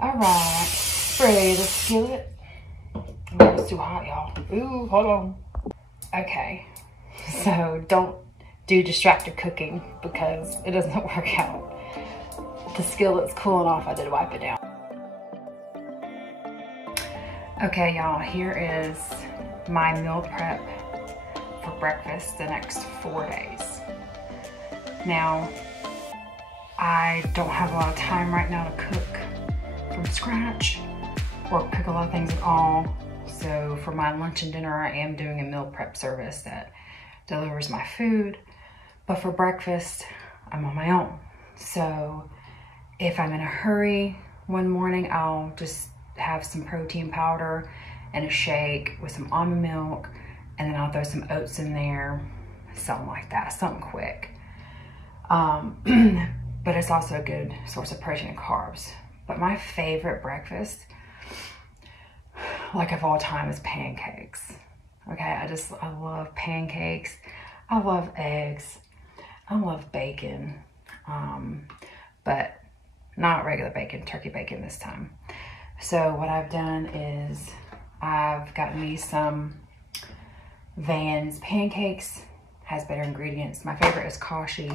All right, spray the skillet. Oh, it's too hot, y'all. Ooh, hold on. Okay, so don't do distracted cooking because it doesn't work out. The skillet's cooling off. I did wipe it down. Okay, y'all, here is my meal prep for breakfast the next 4 days. Now, I don't have a lot of time right now to cook from scratch or cook a lot of things at all. So for my lunch and dinner, I am doing a meal prep service that delivers my food. But for breakfast, I'm on my own. So if I'm in a hurry one morning, I'll just have some protein powder and a shake with some almond milk, and then I'll throw some oats in there, something like that, something quick. But it's also a good source of protein and carbs. But my favorite breakfast, like of all time, is pancakes. Okay, I love pancakes. I love eggs. I love bacon, but not regular bacon, turkey bacon this time. So what I've done is I've gotten me some Van's pancakes, has better ingredients. My favorite is kashi,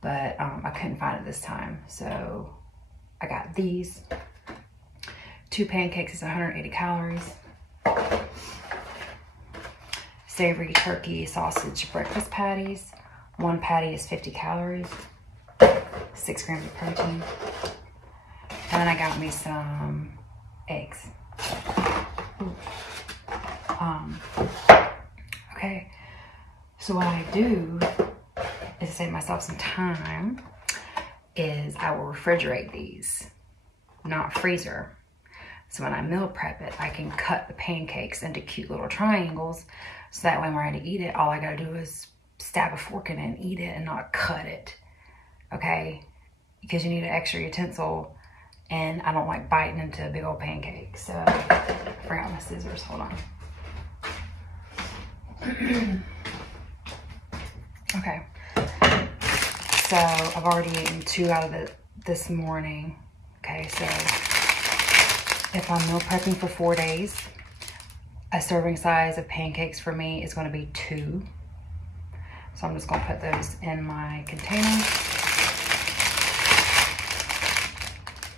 but I couldn't find it this time. So I got these. 2 pancakes is 180 calories. Savory turkey sausage breakfast patties. 1 patty is 50 calories. 6 grams of protein. And then I got me some eggs. Okay, so what I do is to save myself some time is I will refrigerate these, not freezer. So when I meal prep it, I can cut the pancakes into cute little triangles, so that when we're ready to eat it, all I gotta do is stab a fork in it and eat it and not cut it, okay? Because you need an extra utensil, and I don't like biting into a big old pancake. So I forgot my scissors, hold on. Okay, so I've already eaten 2 out of this morning. Okay, so if I'm meal prepping for 4 days, a serving size of pancakes for me is gonna be 2. So I'm just gonna put those in my container.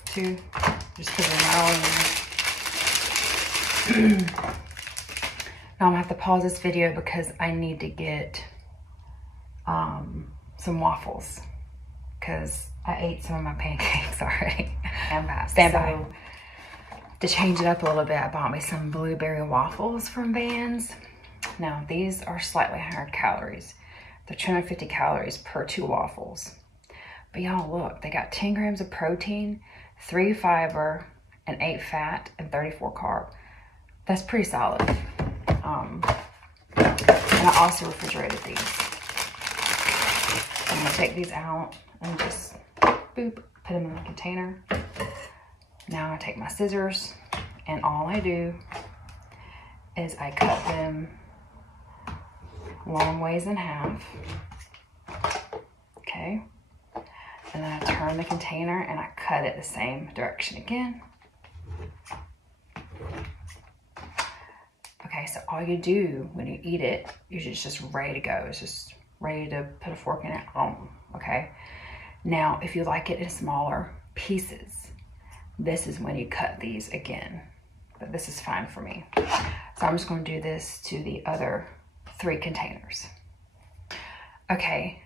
2, just put them all in. Now I'm gonna have to pause this video because I need to get some waffles because I ate some of my pancakes already. Stand by. To change it up a little bit, I bought me some blueberry waffles from Van's. Now these are slightly higher calories. They're 250 calories per 2 waffles. But y'all look, they got 10 grams of protein, 3 fiber, and 8 fat, and 34 carb. That's pretty solid. And I also refrigerated these. I'm gonna take these out and just boop, put them in the container. Now I take my scissors and all I do is I cut them long ways in half. Okay. And then I turn the container and I cut it the same direction again. Okay, so all you do when you eat it, you're just ready to go. It's just ready to put a fork in it. Okay. Now, if you like it in smaller pieces, this is when you cut these again. But this is fine for me. So I'm just going to do this to the other 3 containers. Okay,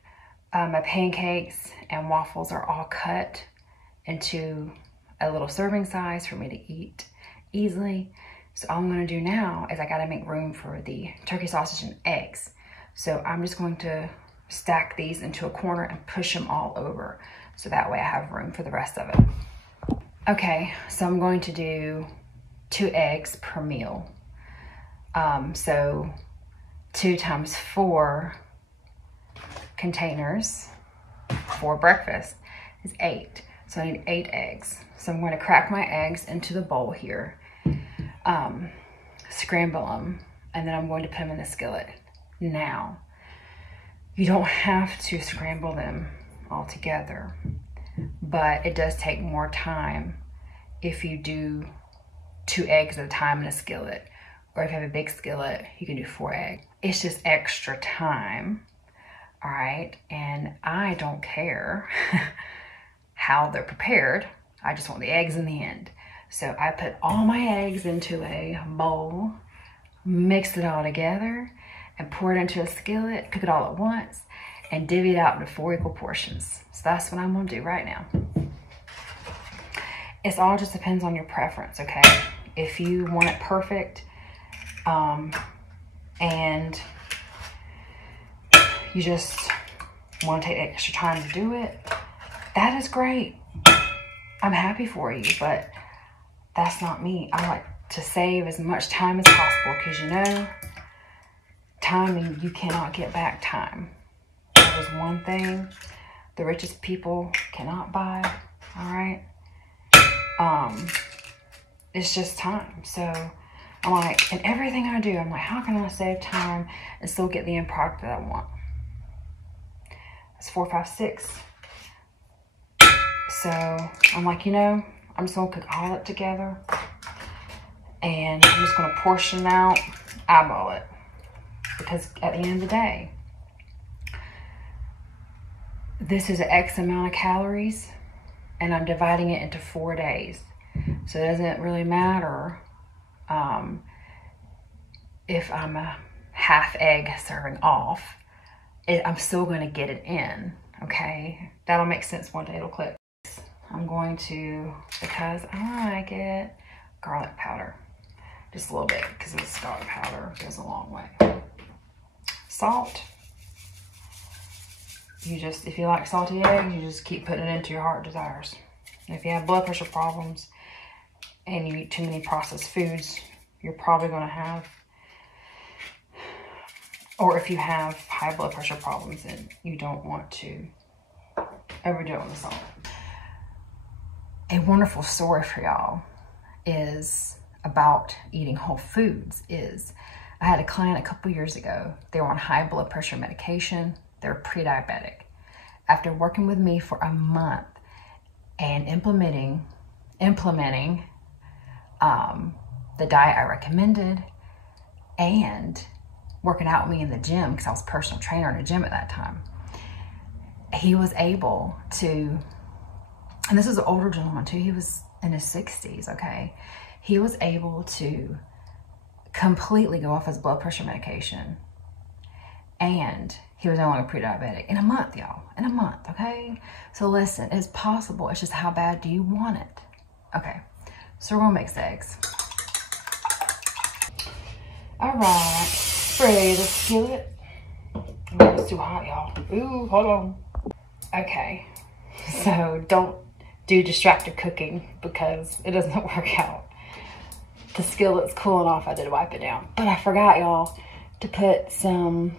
my pancakes and waffles are all cut into a little serving size for me to eat easily. So all I'm gonna do now is I gotta make room for the turkey sausage and eggs. So I'm just going to stack these into a corner and push them all over. So that way I have room for the rest of it. Okay, so I'm going to do 2 eggs per meal. So 2 times 4 containers for breakfast is 8. So I need 8 eggs. So I'm going to crack my eggs into the bowl here, scramble them, and then I'm going to put them in the skillet. Now, you don't have to scramble them all together, but it does take more time if you do 2 eggs at a time in a skillet, or if you have a big skillet, you can do 4 eggs. It's just extra time, all right? And I don't care how they're prepared. I just want the eggs in the end. So I put all my eggs into a bowl, mix it all together, and pour it into a skillet, cook it all at once, and divvy it out into 4 equal portions. So that's what I'm gonna do right now. It's all just depends on your preference, okay? If you want it perfect, and you just want to take extra time to do it, that is great. I'm happy for you, but that's not me. I like to save as much time as possible because, you know, time, you cannot get back time. That is one thing the richest people cannot buy, all right? It's just time. So I'm like, in everything I do, I'm like, how can I save time and still get the end product that I want? It's 4, 5, 6. So I'm like, you know, I'm just gonna cook all it together, and I'm just gonna portion out, eyeball it, because at the end of the day, this is an X amount of calories, and I'm dividing it into 4 days. So it doesn't really matter if I'm a half egg serving off, I'm still going to get it in, okay? That'll make sense one day, it'll click. I'm going to, because I like it, garlic powder. Just a little bit, because this garlic powder goes a long way. Salt. You just, if you like salty eggs, you just keep putting it into your heart desires. If you have blood pressure problems and you eat too many processed foods, you're probably going to have, or if you have high blood pressure problems and you don't want to overdo it on the salt. A wonderful story for y'all is about eating whole foods is, I had a client a couple years ago. They were on high blood pressure medication. They're pre-diabetic. After working with me for a month and implementing the diet I recommended and working out with me in the gym, because I was a personal trainer in a gym at that time, he was able to, and this was an older gentleman too, he was in his 60s, okay? He was able to completely go off his blood pressure medication, and he was no longer pre-diabetic in a month, y'all, in a month, okay? So listen, it's possible, it's just how bad do you want it? Okay, so we're gonna mix the eggs. All right, spray the skillet. Oh, it's too hot, y'all. Ooh, hold on. Okay, so don't do distracted cooking because it doesn't work out. The skillet's cooling off, I did wipe it down. But I forgot, y'all, to put some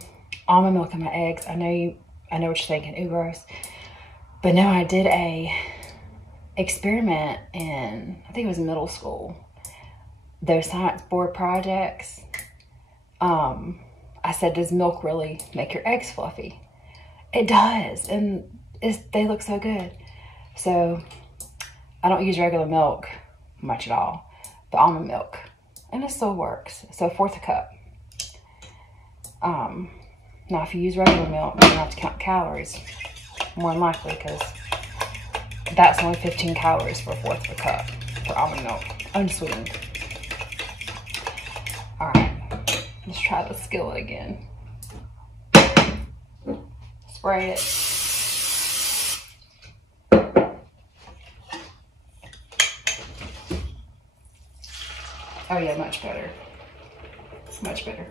almond milk in my eggs. I know what you're thinking, ooh, gross. But no, I did a experiment in, I think it was middle school. Those science board projects. I said, does milk really make your eggs fluffy? It does, and they look so good. So I don't use regular milk much at all, but almond milk, and it still works. So 1/4 cup. Now if you use regular milk, you don't have to count calories, more than likely, because that's only 15 calories for 1/4 cup for almond milk, unsweetened. All right, let's try the skillet again. Spray it. Oh yeah, much better. Much better.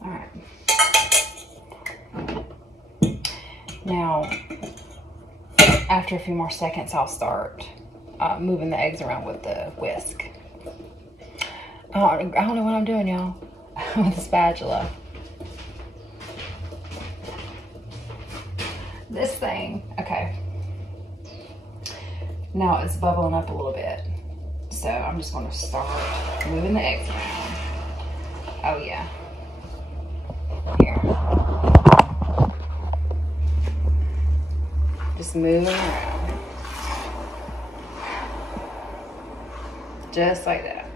All right. Now, after a few more seconds, I'll start moving the eggs around with the whisk. I don't know what I'm doing, y'all, with a spatula. This thing, okay. Now it's bubbling up a little bit. So I'm just gonna start moving the eggs around. Oh yeah. Here. Just moving around. Just like that.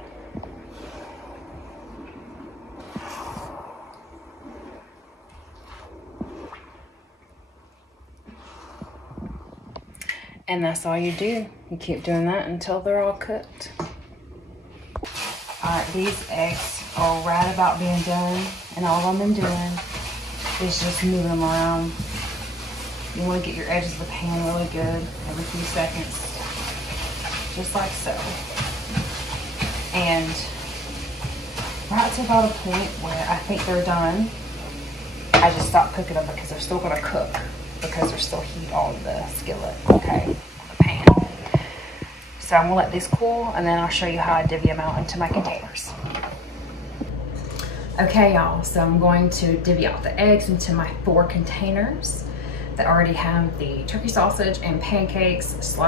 And that's all you do. You keep doing that until they're all cooked. Alright, these eggs are right about being done, and all I've been doing is just moving them around. You want to get your edges of the pan really good every few seconds, just like so. And right to about a point where I think they're done, I just stop cooking them because they're still going to cook, because there's still heat on the skillet, okay, on the pan. So I'm gonna let these cool, and then I'll show you how I divvy them out into my containers. Okay, y'all, so I'm going to divvy out the eggs into my 4 containers that already have the turkey sausage and pancakes /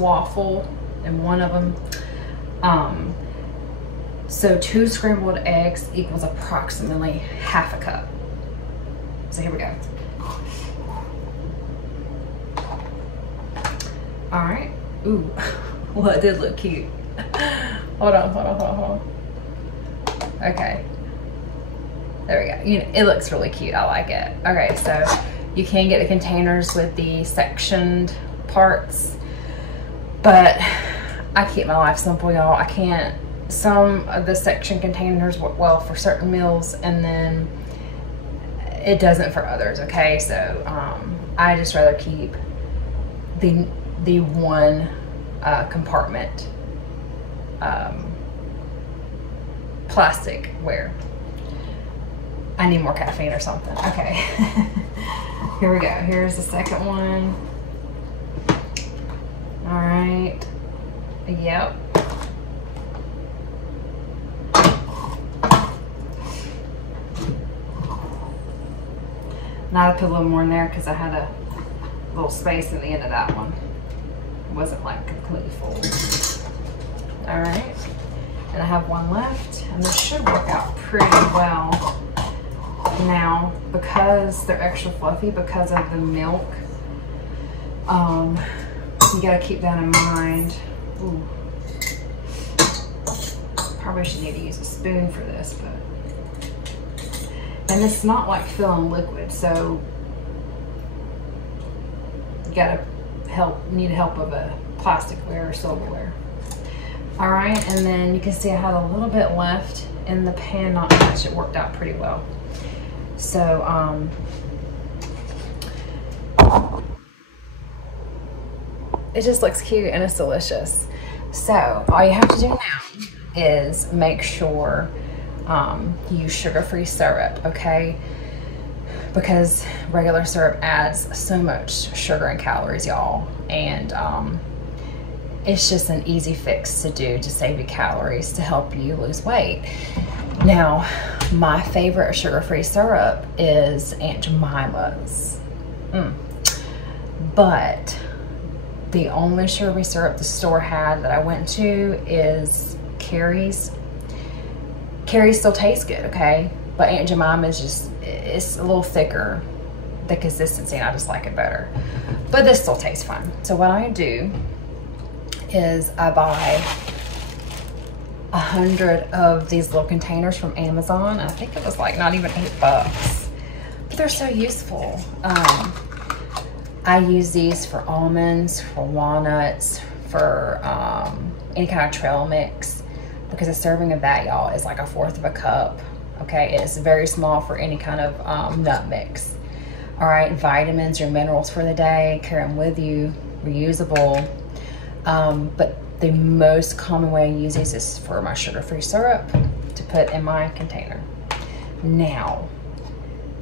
waffle in one of them. So 2 scrambled eggs equals approximately ½ a cup. So here we go. All right. Ooh, well, it did look cute. Hold on. Okay. There we go. You know, it looks really cute. I like it. Okay, so you can get the containers with the sectioned parts, but I keep my life simple, y'all. I can't. Some of the section containers work well for certain meals, and then it doesn't for others. Okay, so I just rather keep the one compartment plasticware. I need more caffeine or something. Okay. Here we go. Here's the second one. All right. Yep. Now I put a little more in there because I had a little space in the end of that one. It wasn't like completely full. All right. And I have one left, and this should work out pretty well. Now, because they're extra fluffy because of the milk, you gotta keep that in mind. Ooh. Probably should need to use a spoon for this, but, and it's not like filling liquid, so you gotta need help of a plasticware or silverware. All right, and then you can see I had a little bit left in the pan, not much. It worked out pretty well. So, it just looks cute and it's delicious. So all you have to do now is make sure you use sugar-free syrup, okay? Because regular syrup adds so much sugar and calories, y'all. And it's just an easy fix to do to save you calories, to help you lose weight. Now, my favorite sugar-free syrup is Aunt Jemima's. But the only sugar-free syrup the store had that I went to is Carrie's. Carrie's still tastes good, okay? But Aunt Jemima's just, it's a little thicker, the consistency, and I just like it better. But this still tastes fine. So what I do is I buy 100 of these little containers from Amazon. I think it was like not even $8, but they're so useful. I use these for almonds, for walnuts, for any kind of trail mix, because a serving of that, y'all, is like 1/4 of a cup. Okay, it's very small for any kind of nut mix. All right, vitamins or minerals for the day, carry them with you, reusable. But the most common way I use these is for my sugar-free syrup to put in my container. Now,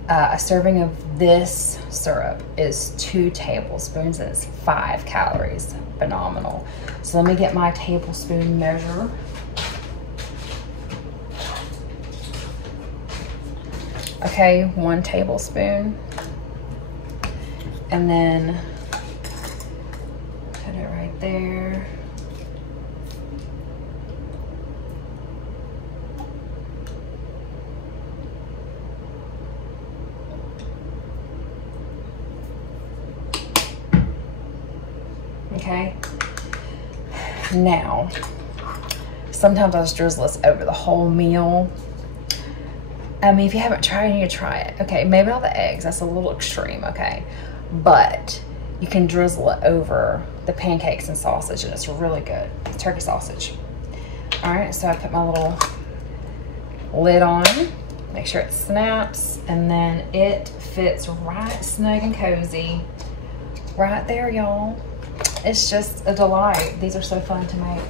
a serving of this syrup is 2 tablespoons and it's 5 calories. Phenomenal. So let me get my tablespoon measure. Okay, 1 tablespoon. And then put it right there. Okay, now Sometimes I just drizzle this over the whole meal. I mean, if you haven't tried it, you need to try it. Okay, maybe not the eggs. That's a little extreme, okay? But you can drizzle it over the pancakes and sausage, and it's really good. Turkey sausage. All right, so I put my little lid on. Make sure it snaps, and then it fits right snug and cozy. Right there, y'all. It's just a delight. These are so fun to make.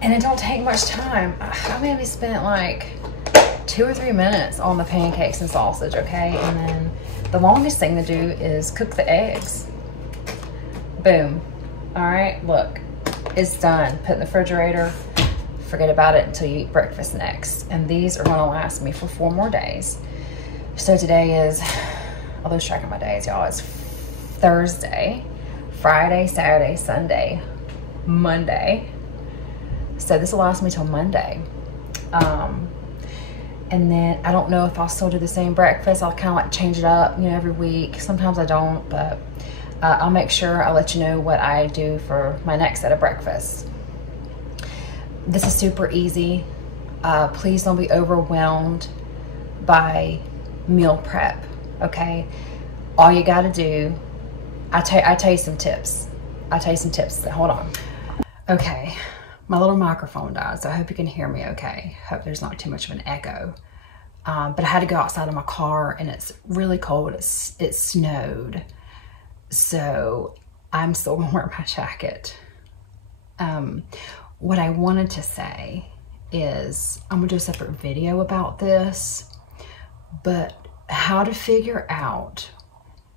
And it don't take much time. I maybe spent like 2 or 3 minutes on the pancakes and sausage, okay? And then the longest thing to do is cook the eggs. Boom. All right, look, it's done. Put in the refrigerator. Forget about it until you eat breakfast next. And these are gonna last me for 4 more days. So today is, I'll lose track of my days, y'all. It's Thursday, Friday, Saturday, Sunday, Monday. So this will last me till Monday. And then I don't know if I'll still do the same breakfast. I'll kind of like change it up, you know, every week. Sometimes I don't, but I'll make sure I'll let you know what I do for my next set of breakfasts. This is super easy. Please don't be overwhelmed by meal prep, okay? All you gotta do, I'll tell you some tips. Hold on. Okay, my little microphone died, so I hope you can hear me okay. Hope there's not too much of an echo. But I had to go outside of my car, and it's really cold. It snowed. So I'm still gonna wear my jacket. What I wanted to say is I'm gonna do a separate video about this, but how to figure out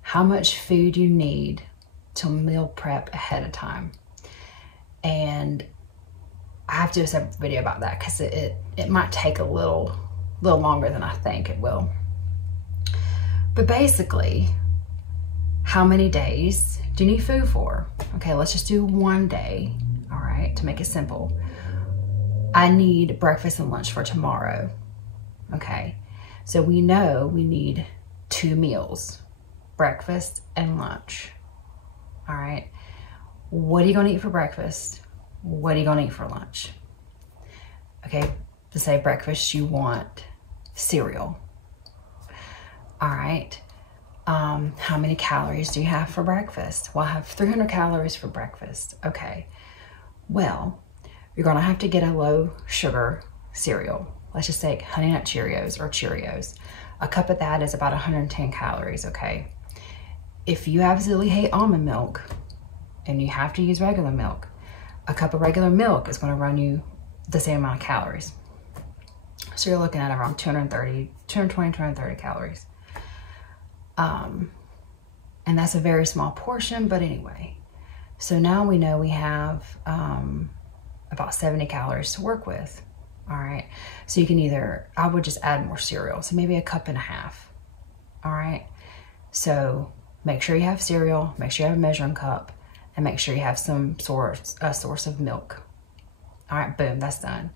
how much food you need to meal prep ahead of time. And I have to do a separate video about that because it might take a little longer than I think it will. But basically, how many days do you need food for? Okay, let's just do 1 day, all right, to make it simple. I need breakfast and lunch for tomorrow, okay? So we know we need 2 meals, breakfast and lunch, all right? What are you gonna eat for breakfast? What are you gonna eat for lunch? Okay, to say breakfast, you want cereal, all right? How many calories do you have for breakfast? Well, I have 300 calories for breakfast. Okay, well, you're gonna have to get a low sugar cereal. Let's just say Honey Nut Cheerios or Cheerios. A cup of that is about 110 calories, okay? If you absolutely hate almond milk and you have to use regular milk, a cup of regular milk is gonna run you the same amount of calories. So you're looking at around 220, 230 calories. And that's a very small portion, but anyway. So now we know we have about 70 calories to work with, all right? So you can either, I would just add more cereal, so maybe 1.5 cups, all right? So make sure you have cereal, make sure you have a measuring cup, and make sure you have some source of milk. All right, boom, that's done.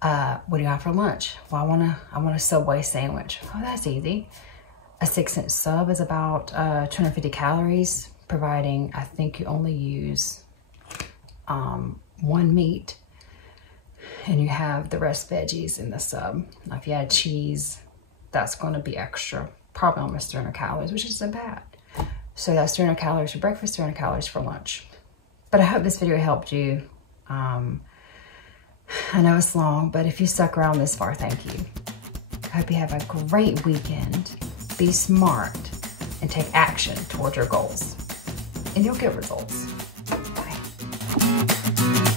What do you have for lunch? Well, I want a Subway sandwich. Oh, that's easy. A 6-inch sub is about 250 calories, providing I think you only use 1 meat, and you have the rest veggies in the sub. Now, if you add cheese, that's going to be extra, probably almost 300 calories, which isn't bad. So that's 300 calories for breakfast, 300 calories for lunch. But I hope this video helped you. I know it's long, but if you stuck around this far, thank you. I hope you have a great weekend. Be smart and take action towards your goals, and you'll get results. Bye.